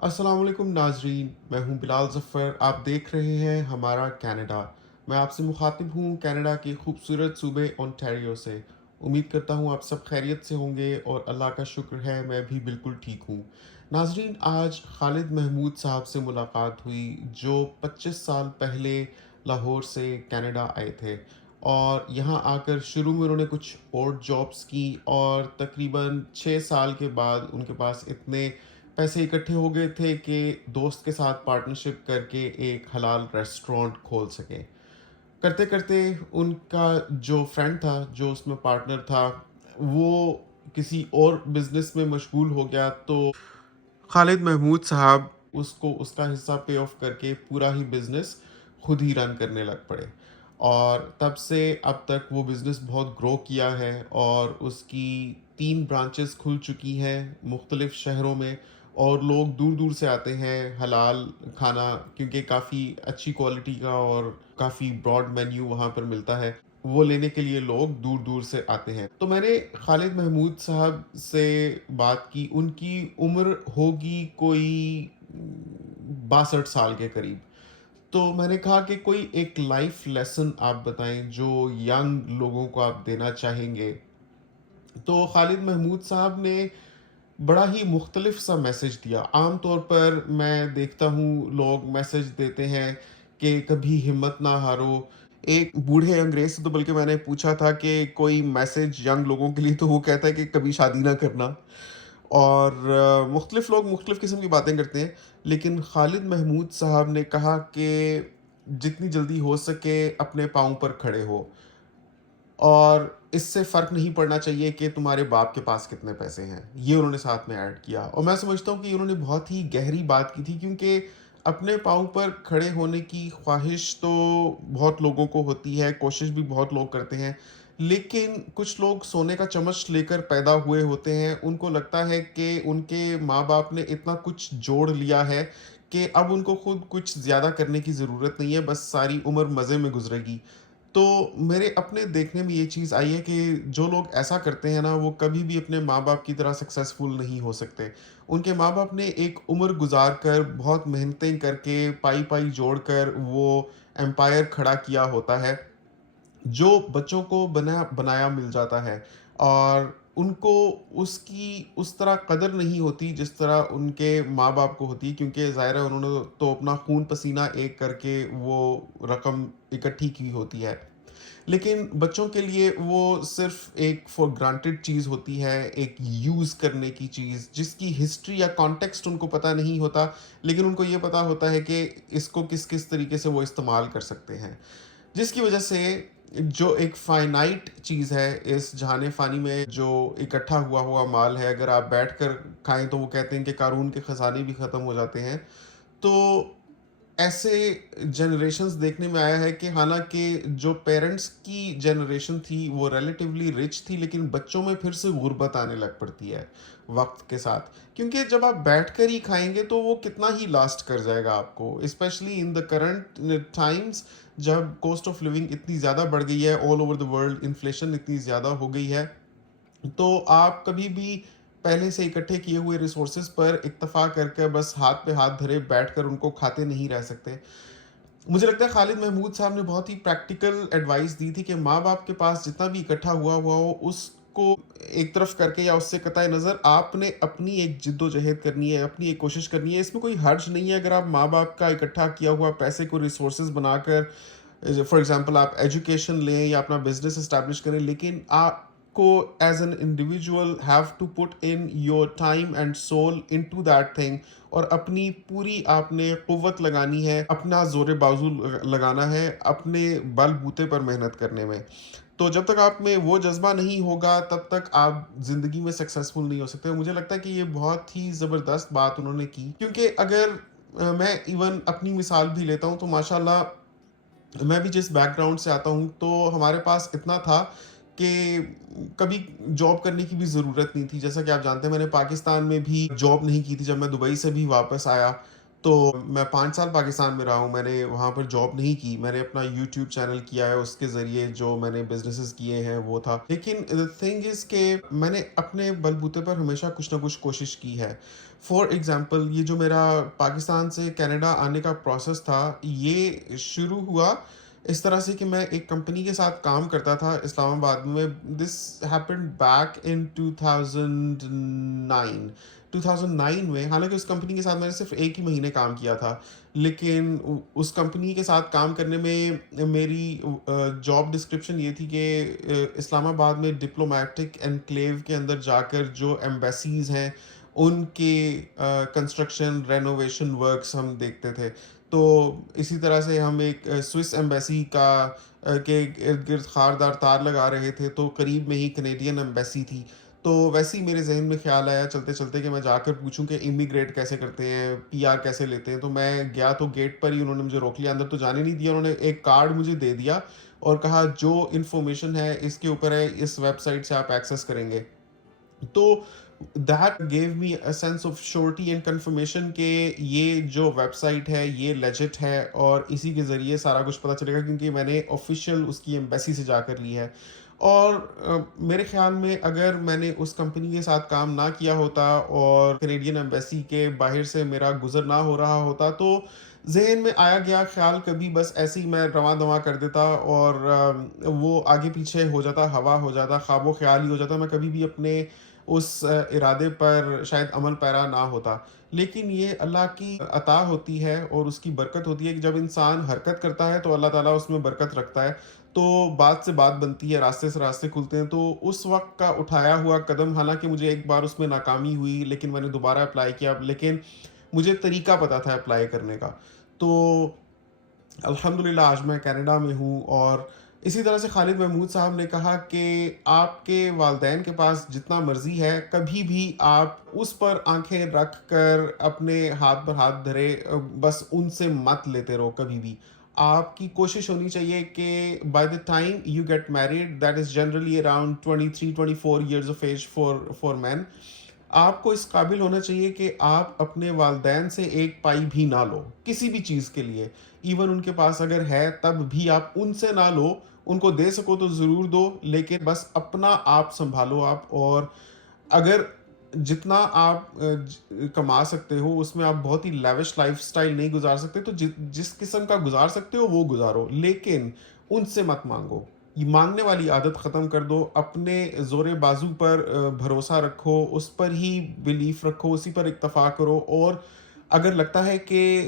अस्सलाम वालेकुम नाजरीन, मैं हूं बिलाल ज़फ़र। आप देख रहे हैं हमारा कनाडा। मैं आपसे मुखातिब हूं कनाडा के खूबसूरत सूबे ओंटारियो से। उम्मीद करता हूं आप सब खैरियत से होंगे और अल्लाह का शुक्र है मैं भी बिल्कुल ठीक हूं। नाजरीन, आज खालिद महमूद साहब से मुलाकात हुई जो 25 साल पहले लाहौर से कनाडा आए थे और यहाँ आकर शुरू में उन्होंने कुछ और जॉब्स की और तकरीबन 6 साल के बाद उनके पास इतने पैसे इकट्ठे हो गए थे कि दोस्त के साथ पार्टनरशिप करके एक हलाल रेस्टोरेंट खोल सके। करते करते उनका जो फ्रेंड था, जो उसमें पार्टनर था, वो किसी और बिजनेस में मशगूल हो गया, तो खालिद महमूद साहब उसको उसका हिस्सा पे ऑफ करके पूरा ही बिजनेस खुद ही रन करने लग पड़े। और तब से अब तक वो बिज़नेस बहुत ग्रो किया है और उसकी 3 ब्रांचेस खुल चुकी हैं मुख्तलिफ़ शहरों में। और लोग दूर-दूर से आते हैं हलाल खाना, क्योंकि काफ़ी अच्छी क्वालिटी का और काफ़ी ब्रॉड मेन्यू वहाँ पर मिलता है। वो लेने के लिए लोग दूर-दूर से आते हैं। तो मैंने खालिद महमूद साहब से बात की, उनकी उम्र होगी कोई 62 साल के करीब। तो मैंने कहा कि कोई एक लाइफ लेसन आप बताएं जो यंग लोगों को आप देना चाहेंगे। तो खालिद महमूद साहब ने बड़ा ही मुख्तलिफ सा मैसेज दिया। आम तौर पर मैं देखता हूँ लोग मैसेज देते हैं कि कभी हिम्मत ना हारो। एक बूढ़े अंग्रेज से तो बल्कि मैंने पूछा था कि कोई मैसेज यंग लोगों के लिए, तो वो कहता है कि कभी शादी ना करना। और मुख्तलिफ लोग मुख्तलिफ किस्म की बातें करते हैं, लेकिन खालिद महमूद साहब ने कहा कि जितनी जल्दी हो सके अपने पाँव पर खड़े हो, और इससे फ़र्क नहीं पड़ना चाहिए कि तुम्हारे बाप के पास कितने पैसे हैं। ये उन्होंने साथ में ऐड किया और मैं समझता हूँ कि उन्होंने बहुत ही गहरी बात की थी, क्योंकि अपने पाँव पर खड़े होने की ख्वाहिश तो बहुत लोगों को होती है, कोशिश भी बहुत लोग करते हैं। लेकिन कुछ लोग सोने का चम्मच लेकर पैदा हुए होते हैं, उनको लगता है कि उनके माँ-बाप ने इतना कुछ जोड़ लिया है कि अब उनको खुद कुछ ज़्यादा करने की ज़रूरत नहीं है, बस सारी उम्र मज़े में गुज़रेगी। तो मेरे अपने देखने में ये चीज़ आई है कि जो लोग ऐसा करते हैं ना, वो कभी भी अपने माँ-बाप की तरह सक्सेसफुल नहीं हो सकते। उनके माँ-बाप ने एक उम्र गुज़ार कर, बहुत मेहनतें करके, पाई-पाई जोड़कर वो एम्पायर खड़ा किया होता है, जो बच्चों को बनाया मिल जाता है। और उनको उसकी उस तरह कदर नहीं होती जिस तरह उनके माँ-बाप को होती है, क्योंकि ज़ाहिर है उन्होंने तो अपना खून-पसीना एक करके वो रकम इकट्ठी की होती है। लेकिन बच्चों के लिए वो सिर्फ़ एक फॉर ग्रांटेड चीज़ होती है, एक यूज़ करने की चीज़, जिसकी हिस्ट्री या कॉन्टेक्स्ट उनको पता नहीं होता, लेकिन उनको ये पता होता है कि इसको किस-किस तरीके से वो इस्तेमाल कर सकते हैं। जिसकी वजह से जो एक फ़ाइनाइट चीज़ है इस जहान-ए-फ़ानी में, जो इकट्ठा हुआ हुआ माल है, अगर आप बैठकर खाएँ तो वो कहते हैं कि क़ारून के ख़ज़ाने भी ख़त्म हो जाते हैं। तो ऐसे जनरेशंस देखने में आया है कि हालाँकि जो पेरेंट्स की जनरेशन थी वो रिलेटिवली रिच थी, लेकिन बच्चों में फिर से गुर्बत आने लग पड़ती है वक़्त के साथ। क्योंकि जब आप बैठकर ही खाएँगे तो वो कितना ही लास्ट कर जाएगा आपको, specially in the current times, जब कॉस्ट ऑफ लिविंग इतनी ज़्यादा बढ़ गई है all over the world, inflation इतनी ज़्यादा हो गई है। तो आप कभी भी पहले से इकट्ठे किए हुए रिसोर्सेज पर इक्तफा करके बस हाथ पे हाथ धरे बैठकर उनको खाते नहीं रह सकते। मुझे लगता है खालिद महमूद साहब ने बहुत ही प्रैक्टिकल एडवाइस दी थी कि माँ-बाप के पास जितना भी इकट्ठा हुआ हुआ हो, उसको एक तरफ करके या उससे कतई नज़र आपने अपनी एक जिद्दोजहद करनी है, अपनी एक कोशिश करनी है। इसमें कोई हर्ज नहीं है अगर आप माँ-बाप का इकट्ठा किया हुआ पैसे को रिसोर्सेज बनाकर फॉर एग्जांपल आप एजुकेशन लें या अपना बिजनेस एस्टैब्लिश करें, लेकिन आपको as an individual have to put in your time and soul into that thing, और अपनी पूरी आपने कुव्वत लगानी है, अपना जोर बाजू लगाना है अपने बलबूते पर मेहनत करने में। तो जब तक आप में वो जज्बा नहीं होगा तब तक आप जिंदगी में सक्सेसफुल नहीं हो सकते। मुझे लगता है कि ये बहुत ही ज़बरदस्त बात उन्होंने की, क्योंकि अगर मैं इवन अपनी मिसाल भी लेता हूँ तो माशाल्लाह मैं भी जिस बैकग्राउंड से आता हूँ, तो हमारे पास इतना था कि कभी जॉब करने की भी ज़रूरत नहीं थी। जैसा कि आप जानते हैं मैंने पाकिस्तान में भी जॉब नहीं की थी जब मैं दुबई से भी वापस आया। तो मैं 5 साल पाकिस्तान में रहा हूँ, मैंने वहाँ पर जॉब नहीं की, मैंने अपना यूट्यूब चैनल किया है, उसके ज़रिए जो मैंने बिज़नेसेस किए हैं वो था। लेकिन द थिंग इज़ कि मैंने अपने बलबूते पर हमेशा कुछ ना कुछ कोशिश की है। फॉर एग्ज़ाम्पल ये जो मेरा पाकिस्तान से कनाडा आने का प्रोसेस था, ये शुरू हुआ इस तरह से कि मैं एक कंपनी के साथ काम करता था इस्लामाबाद में। This happened back in 2009। 2009 में, हालाँकि उस कंपनी के साथ मैंने सिर्फ़ 1 ही महीने काम किया था। लेकिन उस कंपनी के साथ काम करने में मेरी जॉब डिस्क्रिप्शन ये थी कि इस्लामाबाद में डिप्लोमैटिक एन्क्लेव के अंदर जाकर जो एम्बेसीज़ हैं, उनके कंस्ट्रक्शन, रेनोवेशन वर्क्स हम देखते थे। तो इसी तरह से हम एक स्विस एम्बेसी के इर्द-गिर्द खारदार तार लगा रहे थे, तो करीब में ही कनेडियन एम्बेसी थी। तो वैसे ही मेरे ज़हन में ख़्याल आया चलते-चलते कि मैं जाकर पूछूँ कि इमिग्रेट कैसे करते हैं, पीआर कैसे लेते हैं? तो मैं गया तो गेट पर ही उन्होंने मुझे रोक लिया, अंदर तो जाने नहीं दिया। उन्होंने एक कार्ड मुझे दे दिया और कहा जो इन्फॉर्मेशन है इसके ऊपर है, इस वेबसाइट से आप एक्सेस करेंगे। तो that gave me a sense of surety and confirmation कि ये जो वेबसाइट है ये लेजिट है और इसी के ज़रिए सारा कुछ पता चलेगा, क्योंकि मैंने ऑफिशियल उसकी एम्बेसी से जाकर ली है। और मेरे ख़्याल में अगर मैंने उस कंपनी के साथ काम ना किया होता और कनेडियन एम्बेसी के बाहर से मेरा गुज़र ना हो रहा होता, तो ज़हन में आया गया ख़्याल कभी बस ऐसे ही मैं रवां-दवां कर देता और वो आगे पीछे हो जाता, हवा हो जाता, ख़्वाबो-ख़्याल ही हो जाता। मैं कभी भी अपने उस इरादे पर शायद अमल पैरा ना होता। लेकिन ये अल्लाह की अता होती है और उसकी बरकत होती है कि जब इंसान हरकत करता है तो अल्लाह ताला उसमें बरकत रखता है। तो बात से बात बनती है, रास्ते से रास्ते खुलते हैं। तो उस वक़्त का उठाया हुआ कदम, हालाँकि मुझे एक बार उसमें नाकामी हुई, लेकिन मैंने दोबारा अप्लाई किया, लेकिन मुझे तरीका पता था अप्लाई करने का। तो अल्हम्दुलिल्लाह आज मैं कनाडा में हूँ। और इसी तरह से खालिद महमूद साहब ने कहा कि आपके वालिदैन के पास जितना मर्ज़ी है, कभी भी आप उस पर आँखें रख कर अपने हाथ पर हाथ धरे बस उनसे मत लेते रहो कभी भी। आपकी कोशिश होनी चाहिए कि by the time you get married, that is generally around 23-24 years of age for men, आपको इस काबिल होना चाहिए कि आप अपने वालिदैन से एक पाई भी ना लो, किसी भी चीज़ के लिए। इवन उनके पास अगर है तब भी आप उनसे ना लो, उनको दे सको तो ज़रूर दो, लेकिन बस अपना आप सँभालो आप। और अगर जितना आप कमा सकते हो उसमें आप बहुत ही लेविश लाइफ़स्टाइल नहीं गुज़ार सकते, तो जिस किस्म का गुज़ार सकते हो वो गुज़ारो, लेकिन उनसे मत माँगो। ये माँगने वाली आदत ख़त्म कर दो, अपने ज़ोर बाज़ू पर भरोसा रखो, उस पर ही बिलीफ़ रखो, उसी पर इत्तफ़ा करो। और अगर लगता है कि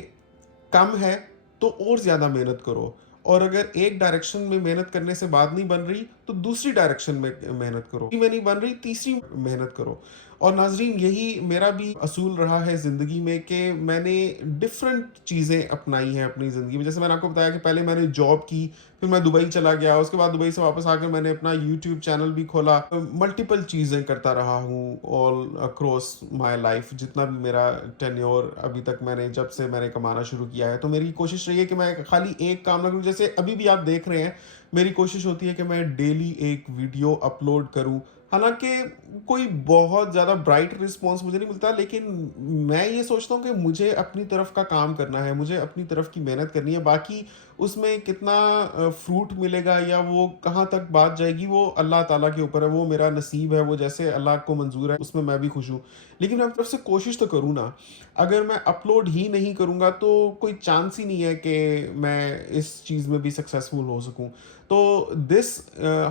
कम है तो और ज़्यादा मेहनत करो। और अगर एक डायरेक्शन में मेहनत करने से बात नहीं बन रही तो दूसरी डायरेक्शन में मेहनत करो, में नहीं बन रही तीसरी मेहनत करो। और नाज़रीन, यही मेरा भी असूल रहा है ज़िंदगी में कि मैंने डिफरेंट चीज़ें अपनाई हैं अपनी ज़िंदगी में। जैसे मैंने आपको बताया कि पहले मैंने जॉब की, फिर मैं दुबई चला गया, उसके बाद दुबई से वापस आकर मैंने अपना यूट्यूब चैनल भी खोला। मल्टीपल चीज़ें करता रहा हूँ ऑल अक्रॉस माय लाइफ, जितना भी मेरा टेन्योर अभी तक, मैंने जब से मैंने कमाना शुरू किया है। तो मेरी कोशिश रही है कि मैं खाली एक काम ना करूँ। जैसे अभी भी आप देख रहे हैं, मेरी कोशिश होती है कि मैं डेली एक वीडियो अपलोड करूँ। हालाँकि कोई बहुत ज़्यादा ब्राइट रिस्पॉन्स मुझे नहीं मिलता, लेकिन मैं ये सोचता हूँ कि मुझे अपनी तरफ का काम करना है, मुझे अपनी तरफ की मेहनत करनी है। बाकी उसमें कितना फ्रूट मिलेगा या वो कहाँ तक बात जाएगी, वो अल्लाह ताला के ऊपर है, वो मेरा नसीब है, वो जैसे अल्लाह को मंज़ूर है उसमें मैं भी खुश हूँ। लेकिन मैं अपनी तरफ से कोशिश तो करूँ ना। अगर मैं अपलोड ही नहीं करूँगा तो कोई चांस ही नहीं है कि मैं इस चीज़ में भी सक्सेसफुल हो सकूँ। तो दिस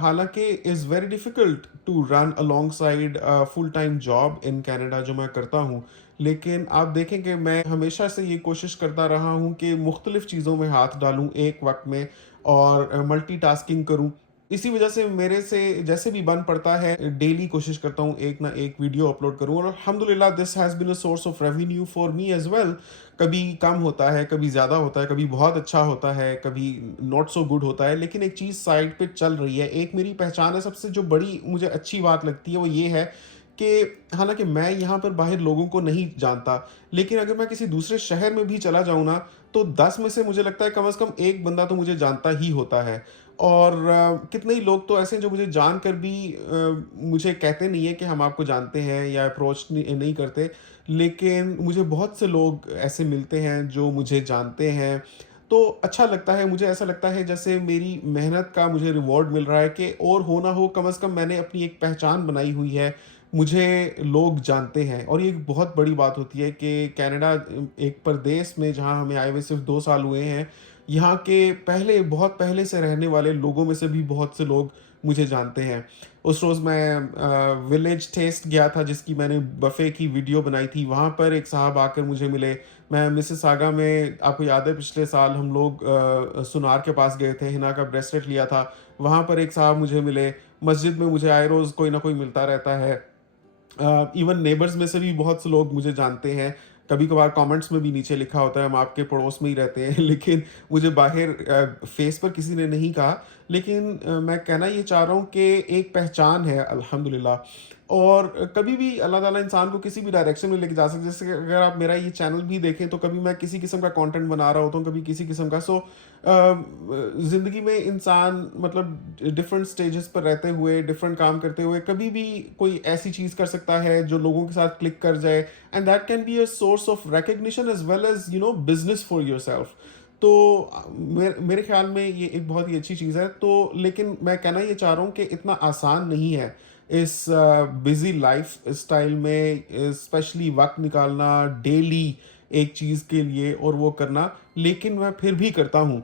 हालाँकि is very difficult to run alongside full time job in Canada जो मैं करता हूँ। लेकिन आप देखें कि मैं हमेशा से ये कोशिश करता रहा हूँ कि मुख्तलिफ़ चीज़ों में हाथ डालूँ एक वक़्त में और मल्टीटास्किंग करूँ। इसी वजह से मेरे से जैसे भी बन पड़ता है, डेली कोशिश करता हूँ एक ना एक वीडियो अपलोड करूँ। और अल्हम्दुलिल्लाह this has been a source of revenue for me as well. कभी कम होता है, कभी ज़्यादा होता है, कभी बहुत अच्छा होता है, कभी नॉट सो गुड होता है, लेकिन एक चीज़ साइड पे चल रही है। एक मेरी पहचान है, सबसे जो बड़ी मुझे अच्छी बात लगती है वो ये है कि हालाँकि मैं यहाँ पर बाहर लोगों को नहीं जानता, लेकिन अगर मैं किसी दूसरे शहर में भी चला जाऊँ ना, तो 10 में से मुझे लगता है कम से कम 1 बंदा तो मुझे जानता ही होता है। और कितने ही लोग तो ऐसे हैं जो मुझे जानकर भी मुझे कहते नहीं है कि हम आपको जानते हैं या अप्रोच नहीं करते। लेकिन मुझे बहुत से लोग ऐसे मिलते हैं जो मुझे जानते हैं, तो अच्छा लगता है। मुझे ऐसा लगता है जैसे मेरी मेहनत का मुझे रिवॉर्ड मिल रहा है कि और हो ना हो, कम से कम मैंने अपनी एक पहचान बनाई हुई है, मुझे लोग जानते हैं। और ये एक बहुत बड़ी बात होती है कि कनाडा एक प्रदेश में जहाँ हमें आए हुए सिर्फ़ 2 साल हुए हैं, यहाँ के बहुत पहले से रहने वाले लोगों में से भी बहुत से लोग मुझे जानते हैं। उस रोज़ मैं विलेज टेस्ट गया था जिसकी मैंने बफ़े की वीडियो बनाई थी, वहाँ पर एक साहब आकर मुझे मिले। मैं मिसिसागा में, आपको याद है पिछले साल हम लोग सुनार के पास गए थे, हिना का ब्रेसलेट लिया था, वहाँ पर एक साहब मुझे मिले। मस्जिद में मुझे आए रोज़ कोई ना कोई मिलता रहता है। इवन नेबर्स में से भी बहुत से लोग मुझे जानते हैं। कभी-कभार कमेंट्स में भी नीचे लिखा होता है हम आपके पड़ोस में ही रहते हैं लेकिन मुझे बाहर फेस पर किसी ने नहीं कहा। लेकिन मैं कहना ये चाह रहा हूँ कि एक पहचान है अल्हम्दुलिल्लाह। और कभी भी अल्लाह ताला इंसान को किसी भी डायरेक्शन में लेके जा सकते हैं। जैसे कि अगर आप मेरा ये चैनल भी देखें तो कभी मैं किसी किस्म का कंटेंट बना रहा होता हूँ, कभी किसी किस्म का। ज़िंदगी में इंसान मतलब डिफरेंट स्टेजेस पर रहते हुए, डिफरेंट काम करते हुए कभी भी कोई ऐसी चीज़ कर सकता है जो लोगों के साथ क्लिक कर जाए, and that can be a source of recognition as well as business for yourself. तो मेरे ख़्याल में ये एक बहुत ही अच्छी चीज़ है। तो लेकिन मैं कहना ये चाह रहा हूँ कि इतना आसान नहीं है इस बिज़ी लाइफ़स्टाइल में स्पेशली वक़्त निकालना डेली एक चीज़ के लिए और वो करना। लेकिन मैं फिर भी करता हूँ,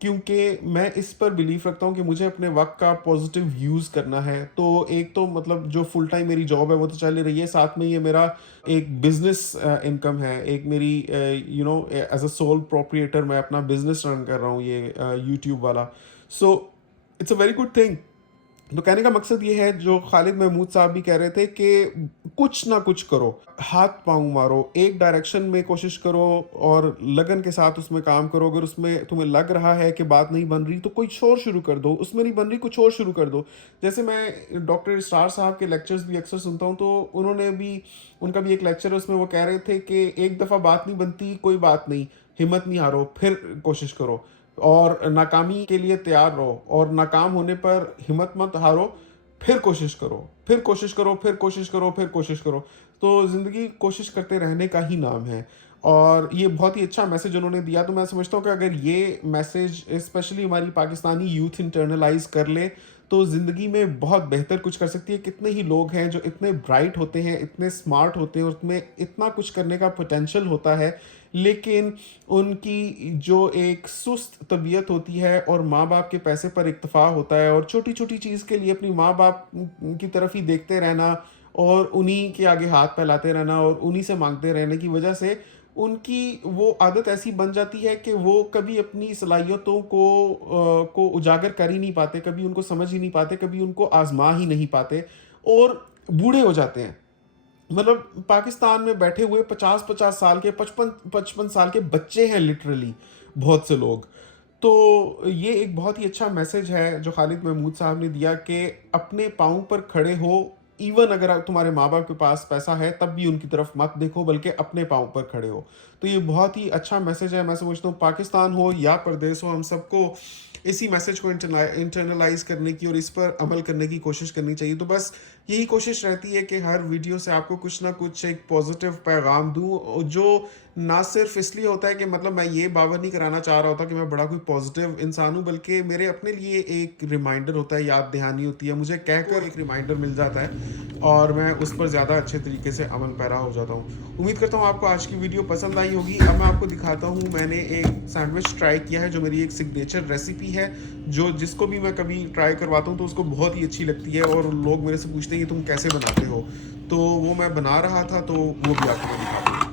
क्योंकि मैं इस पर बिलीव रखता हूँ कि मुझे अपने वक़्त का पॉज़िटिव यूज़ करना है। तो एक तो मतलब जो फुल टाइम मेरी जॉब है वो तो चल ही रही है, साथ में ये मेरा एक बिज़नेस इनकम है। एक मेरी एज़ अ सोल प्रोप्राइटर मैं अपना बिज़नेस रन कर रहा हूँ, ये यूट्यूब वाला। So it's a very good thing. तो कहने का मकसद ये है, जो खालिद महमूद साहब भी कह रहे थे, कि कुछ ना कुछ करो, हाथ पाँव मारो, एक डायरेक्शन में कोशिश करो और लगन के साथ उसमें काम करो। अगर उसमें तुम्हें लग रहा है कि बात नहीं बन रही तो कोई और शुरू कर दो, उसमें नहीं बन रही कुछ और शुरू कर दो। जैसे मैं डॉक्टर इसरार साहब के लेक्चर्स भी अक्सर सुनता हूँ, तो उनका भी एक लेक्चर है, उसमें वो कह रहे थे कि एक दफ़ा बात नहीं बनती, कोई बात नहीं, हिम्मत नहीं हारो, फिर कोशिश करो और नाकामी के लिए तैयार रहो, और नाकाम होने पर हिम्मत मत हारो, फिर कोशिश करो, फिर कोशिश करो, फिर कोशिश करो, फिर कोशिश करो। तो ज़िंदगी कोशिश करते रहने का ही नाम है। और ये बहुत ही अच्छा मैसेज उन्होंने दिया। तो मैं समझता हूँ कि अगर ये मैसेज स्पेशली हमारी पाकिस्तानी यूथ इंटरनलाइज़ कर ले, तो ज़िंदगी में बहुत बेहतर कुछ कर सकती है। कितने ही लोग हैं जो इतने ब्राइट होते हैं, इतने स्मार्ट होते हैं, उसमें इतना कुछ करने का पोटेंशियल होता है, लेकिन उनकी जो एक सुस्त तबीयत होती है और माँ-बाप के पैसे पर इक्तफ़ा होता है, और छोटी-छोटी चीज़ के लिए अपनी माँ-बाप की तरफ ही देखते रहना और उन्हीं के आगे हाथ फैलाते रहना और उन्हीं से माँगते रहने की वजह से उनकी वो आदत ऐसी बन जाती है कि वो कभी अपनी सलाहियतों को उजागर कर ही नहीं पाते, कभी उनको समझ ही नहीं पाते, कभी उनको आज़मा ही नहीं पाते और बूढ़े हो जाते हैं। मतलब पाकिस्तान में बैठे हुए 50-50 साल के, 55-55 साल के बच्चे हैं लिटरली, बहुत से लोग। तो ये एक बहुत ही अच्छा मैसेज है जो खालिद महमूद साहब ने दिया कि अपने पाँव पर खड़े हो, इवन अगर तुम्हारे माँ-बाप के पास पैसा है तब भी उनकी तरफ मत देखो, बल्कि अपने पाँव पर खड़े हो। तो ये बहुत ही अच्छा मैसेज है। मैं समझता हूँ पाकिस्तान हो या परदेश हो, हम सबको इसी मैसेज को इंटरनलाइज़ करने की और इस पर अमल करने की कोशिश करनी चाहिए। तो बस यही कोशिश रहती है कि हर वीडियो से आपको कुछ ना कुछ एक पॉजिटिव पैगाम दूँ, जो ना सिर्फ इसलिए होता है कि मतलब मैं ये बावर नहीं कराना चाह रहा होता कि मैं बड़ा कोई पॉजिटिव इंसान हूँ, बल्कि मेरे अपने लिए एक रिमाइंडर होता है, याद दहानी होती है, मुझे कहकर एक रिमाइंडर मिल जाता है और मैं उस पर ज़्यादा अच्छे तरीके से अमल पैरा हो जाता हूँ। उम्मीद करता हूँ आपको आज की वीडियो पसंद आई होगी। अब मैं आपको दिखाता हूँ, मैंने एक सैंडविच ट्राई किया है जो मेरी एक सिग्नेचर रेसिपी है, जो जिसको भी मैं कभी ट्राई करवाता हूँ तो उसको बहुत ही अच्छी लगती है और लोग मेरे से पूछते हैं कि तुम कैसे बनाते हो। तो वो मैं बना रहा था, तो वो भी आपको मैं दिखाता हूँ।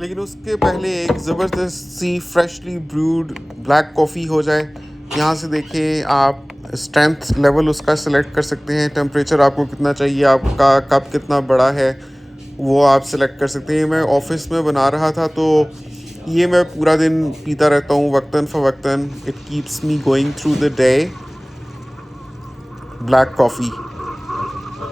लेकिन उसके पहले एक ज़बरदस्त सी फ्रेशली ब्रूड ब्लैक कॉफ़ी हो जाए। यहाँ से देखिए आप स्ट्रेंथ लेवल उसका सेलेक्ट कर सकते हैं, टेम्परेचर आपको कितना चाहिए, आपका कप कितना बड़ा है वो आप सेलेक्ट कर सकते हैं। मैं ऑफिस में बना रहा था, तो ये मैं पूरा दिन पीता रहता हूँ वक्तन फ़वक्तन। It keeps me going through the day, black coffee.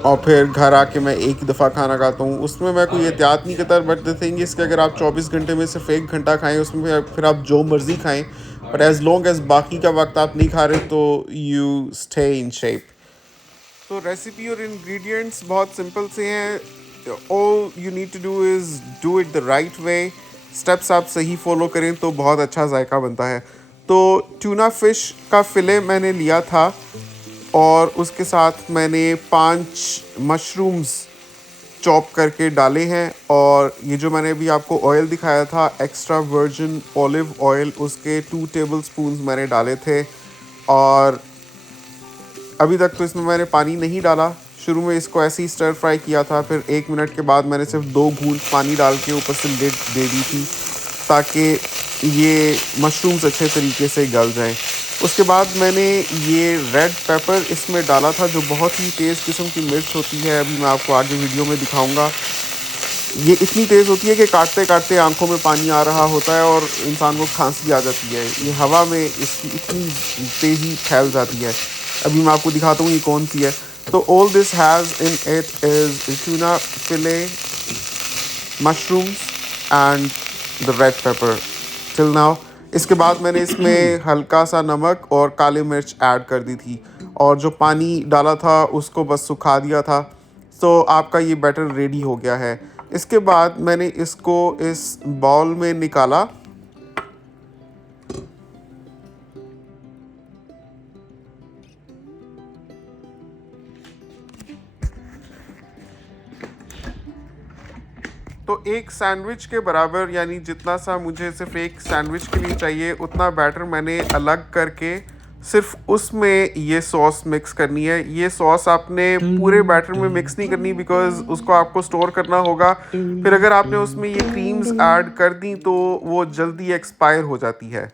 और फिर घर आके मैं एक ही दफ़ा खाना खाता हूँ, उसमें मैं कोई एहतियात नहीं करता। बट द थिंग इज़ कि अगर आप 24 घंटे में सिर्फ 1 घंटा खाएं, उसमें फिर आप जो मर्ज़ी खाएं, बट एज लॉन्ग एज बाकी का वक्त आप नहीं खा रहे तो यू स्टे इन शेप। तो रेसिपी और इंग्रेडिएंट्स बहुत सिंपल से हैं। All you need to do is do it the right way. Steps आप सही फॉलो करें तो बहुत अच्छा जायका बनता है। तो ट्यूना फ़िश का फ़िले मैंने लिया था और उसके साथ मैंने 5 मशरूम्स चॉप करके डाले हैं। और ये जो मैंने अभी आपको ऑयल दिखाया था एक्स्ट्रा वर्जिन ऑलिव ऑयल, उसके 2 टेबल स्पून मैंने डाले थे। और अभी तक तो इसमें मैंने पानी नहीं डाला। शुरू में इसको ऐसे ही स्टर फ्राई किया था, फिर 1 मिनट के बाद मैंने सिर्फ 2 घूंट पानी डाल के ऊपर से लिड दे दी थी ताकि ये मशरूम्स अच्छे तरीके से गल जाएं। उसके बाद मैंने ये रेड पेपर इसमें डाला था जो बहुत ही तेज़ किस्म की मिर्च होती है। अभी मैं आपको आगे वीडियो में दिखाऊंगा। ये इतनी तेज़ होती है कि काटते काटते आंखों में पानी आ रहा होता है और इंसान को खांसी आ जाती है। ये हवा में इसकी इतनी तेज़ी फैल जाती है। अभी मैं आपको दिखाता हूँ ये कौन सी है। तो all this has in it is tuna field, mushrooms and the red pepper till now. इसके बाद मैंने इसमें हल्का सा नमक और काली मिर्च ऐड कर दी थी और जो पानी डाला था उसको बस सुखा दिया था। तो आपका ये बैटर रेडी हो गया है। इसके बाद मैंने इसको इस बाउल में निकाला। तो एक सैंडविच के बराबर, यानी जितना सा मुझे सिर्फ एक सैंडविच के लिए चाहिए उतना बैटर मैंने अलग करके सिर्फ उसमें ये सॉस मिक्स करनी है। ये सॉस आपने पूरे बैटर में मिक्स नहीं करनी बिकॉज़ उसको आपको स्टोर करना होगा। फिर अगर आपने उसमें ये क्रीम्स ऐड कर दी तो वो जल्दी एक्सपायर हो जाती है।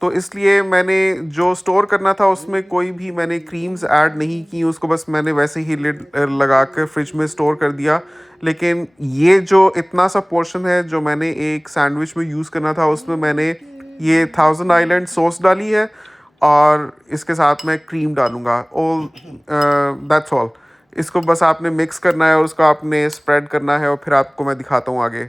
तो इसलिए मैंने जो स्टोर करना था उसमें कोई भी मैंने क्रीम्स ऐड नहीं की, उसको बस मैंने वैसे ही लिड लगा कर फ्रिज में स्टोर कर दिया। लेकिन ये जो इतना सा पोर्शन है जो मैंने एक सैंडविच में यूज़ करना था उसमें मैंने ये थाउजेंड आइलैंड सॉस डाली है और इसके साथ मैं क्रीम डालूँगा। All that's all. इसको बस आपने मिक्स करना है और उसको आपने स्प्रेड करना है और फिर आपको मैं दिखाता हूँ आगे।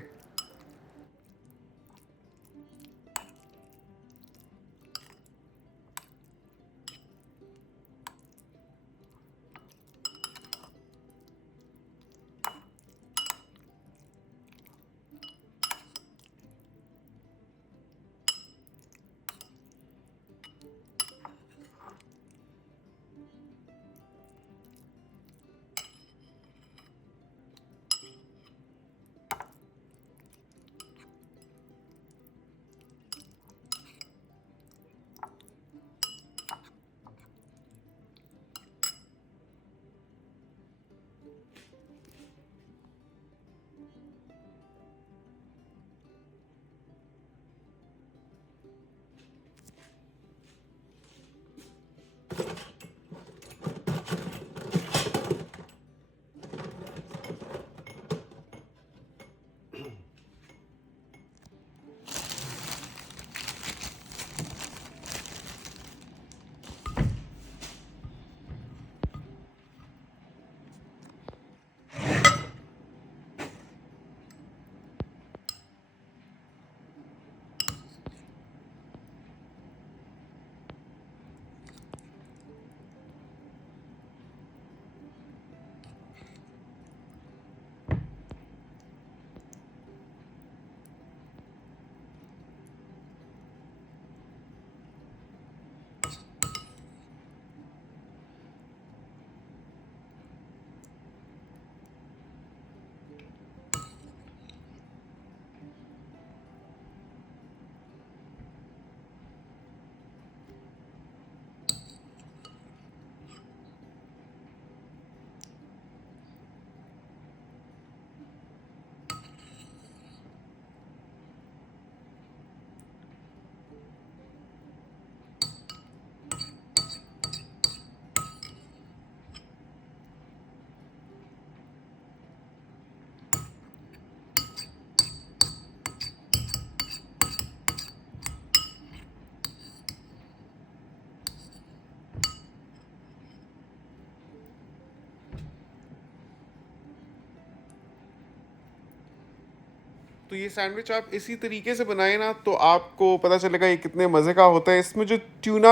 तो ये सैंडविच आप इसी तरीके से बनाएं ना तो आपको पता चलेगा ये कितने मज़े का होता है। इसमें जो ट्यूना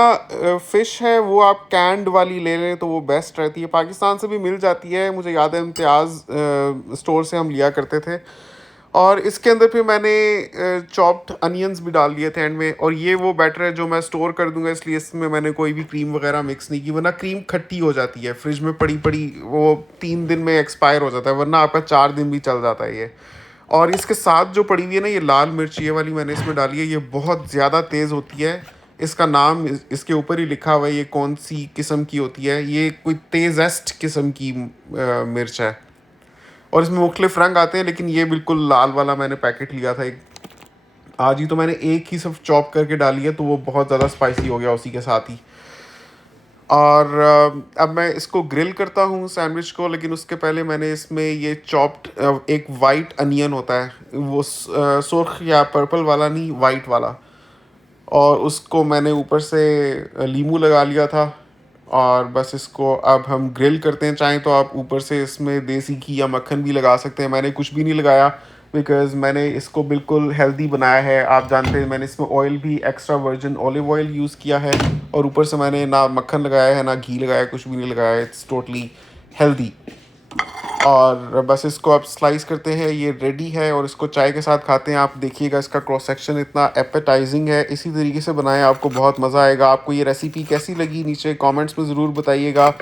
फ़िश है वो आप कैंड वाली ले लें तो वो बेस्ट रहती है। पाकिस्तान से भी मिल जाती है, मुझे याद है इम्तियाज़ स्टोर से हम लिया करते थे। और इसके अंदर फिर मैंने चॉप्ड अनियंस भी डाल दिए थे एंड में। और ये वो बैटर है जो मैं स्टोर कर दूंगा, इसलिए इसमें मैंने कोई भी क्रीम वगैरह मिक्स नहीं की, वरना क्रीम खट्टी हो जाती है फ्रिज में पड़ी पड़ी, वो 3 दिन में एक्सपायर हो जाता है, वरना आपका 4 दिन भी चल जाता है ये। और इसके साथ जो पड़ी हुई है ना ये लाल मिर्च, ये वाली मैंने इसमें डाली है, ये बहुत ज़्यादा तेज़ होती है। इसका नाम इसके ऊपर ही लिखा हुआ है ये कौन सी किस्म की होती है, ये कोई तेज़ेस्ट किस्म की मिर्च है। और इसमें मुख्तलिफ रंग आते हैं, लेकिन ये बिल्कुल लाल वाला मैंने पैकेट लिया था एक। आज ही तो मैंने एक ही सिर्फ चॉप करके डाली है, तो वो बहुत ज़्यादा स्पाइसी हो गया उसी के साथ ही। और अब मैं इसको ग्रिल करता हूँ सैंडविच को, लेकिन उसके पहले मैंने इसमें ये चॉप्ड एक वाइट अनियन होता है, वो सुर्ख या पर्पल वाला नहीं, वाइट वाला, और उसको मैंने ऊपर से लीमू लगा लिया था। और बस इसको अब हम ग्रिल करते हैं। चाहें तो आप ऊपर से इसमें देसी घी या मक्खन भी लगा सकते हैं, मैंने कुछ भी नहीं लगाया बिकॉज़ मैंने इसको बिल्कुल हेल्दी बनाया है। आप जानते हैं मैंने इसमें ऑयल भी extra virgin olive oil use किया है, और ऊपर से मैंने ना मक्खन लगाया है ना घी लगाया है, कुछ भी नहीं लगाया है, इट्स टोटली हेल्दी। और बस इसको आप स्लाइस करते हैं, ये रेडी है, और इसको चाय के साथ खाते हैं। आप देखिएगा इसका क्रॉस सेक्शन इतना एपेटाइजिंग है। इसी तरीके से बनाएं, आपको बहुत मज़ा आएगा। आपको ये रेसिपी कैसी लगी नीचे कमेंट्स में ज़रूर बताइएगा,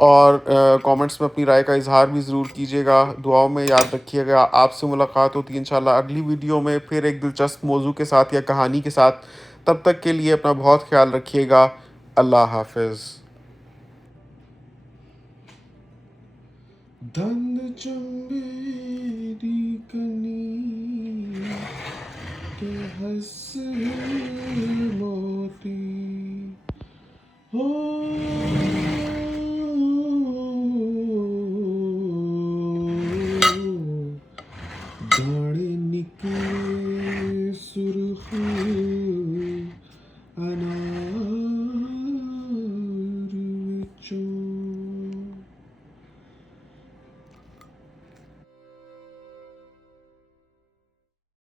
और कमेंट्स में अपनी राय का इजहार भी ज़रूर कीजिएगा। दुआओं में याद रखिएगा। आपसे मुलाकात होती है इंशाल्लाह अगली वीडियो में, फिर एक दिलचस्प मौजू के साथ या कहानी के साथ। तब तक के लिए अपना बहुत ख्याल रखिएगा। अल्लाह हाफिज़। धन चंबेरी कनी के हंस मोती हो, दाढ़े निकले सुर्खी